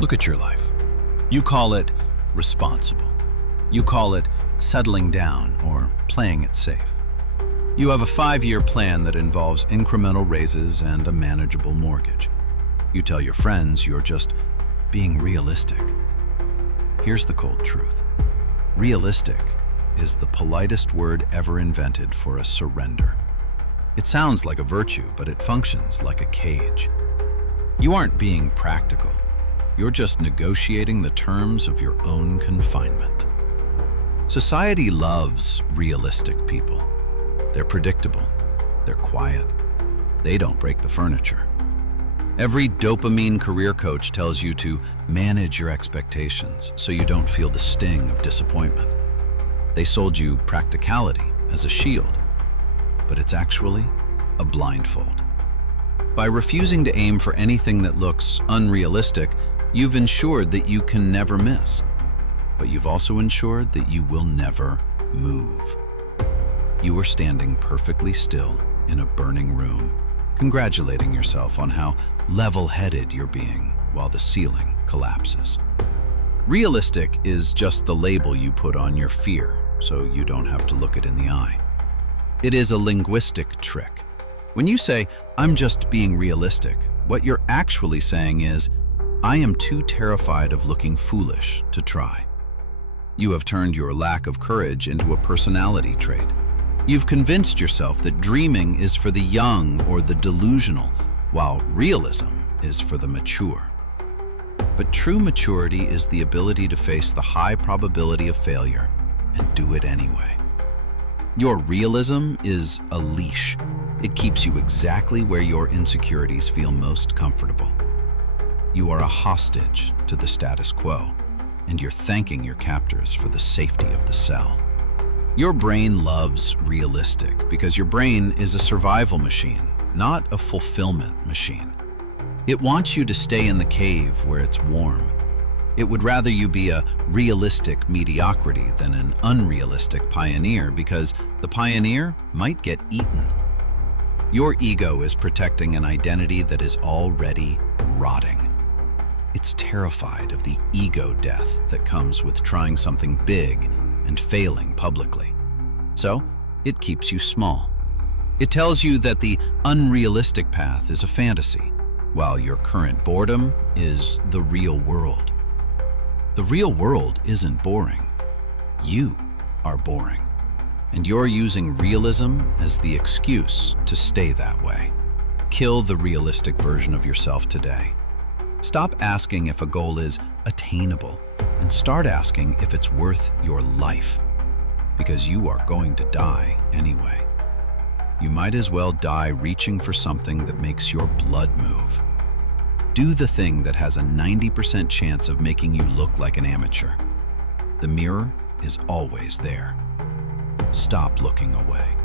Look at your life. You call it responsible. You call it settling down or playing it safe. You have a 5-year plan that involves incremental raises and a manageable mortgage. You tell your friends you're just being realistic. Here's the cold truth. Realistic is the politest word ever invented for a surrender. It sounds like a virtue, but it functions like a cage. You aren't being practical. You're just negotiating the terms of your own confinement. Society loves realistic people. They're predictable. They're quiet. They don't break the furniture. Every dopamine career coach tells you to manage your expectations so you don't feel the sting of disappointment. They sold you practicality as a shield, but it's actually a blindfold. By refusing to aim for anything that looks unrealistic, you've ensured that you can never miss, but you've also ensured that you will never move. You are standing perfectly still in a burning room, congratulating yourself on how level-headed you're being while the ceiling collapses. Realistic is just the label you put on your fear, so you don't have to look it in the eye. It is a linguistic trick. When you say, "I'm just being realistic," what you're actually saying is, "I am too terrified of looking foolish to try." You have turned your lack of courage into a personality trait. You've convinced yourself that dreaming is for the young or the delusional, while realism is for the mature. But true maturity is the ability to face the high probability of failure and do it anyway. Your realism is a leash. It keeps you exactly where your insecurities feel most comfortable. You are a hostage to the status quo, and you're thanking your captors for the safety of the cell. Your brain loves realistic because your brain is a survival machine, not a fulfillment machine. It wants you to stay in the cave where it's warm. It would rather you be a realistic mediocrity than an unrealistic pioneer because the pioneer might get eaten. Your ego is protecting an identity that is already rotting. It's terrified of the ego death that comes with trying something big and failing publicly. So, it keeps you small. It tells you that the unrealistic path is a fantasy, while your current boredom is the real world. The real world isn't boring. You are boring. And you're using realism as the excuse to stay that way. Kill the realistic version of yourself today. Stop asking if a goal is attainable and start asking if it's worth your life, because you are going to die anyway. You might as well die reaching for something that makes your blood move. Do the thing that has a 90% chance of making you look like an amateur. The mirror is always there. Stop looking away.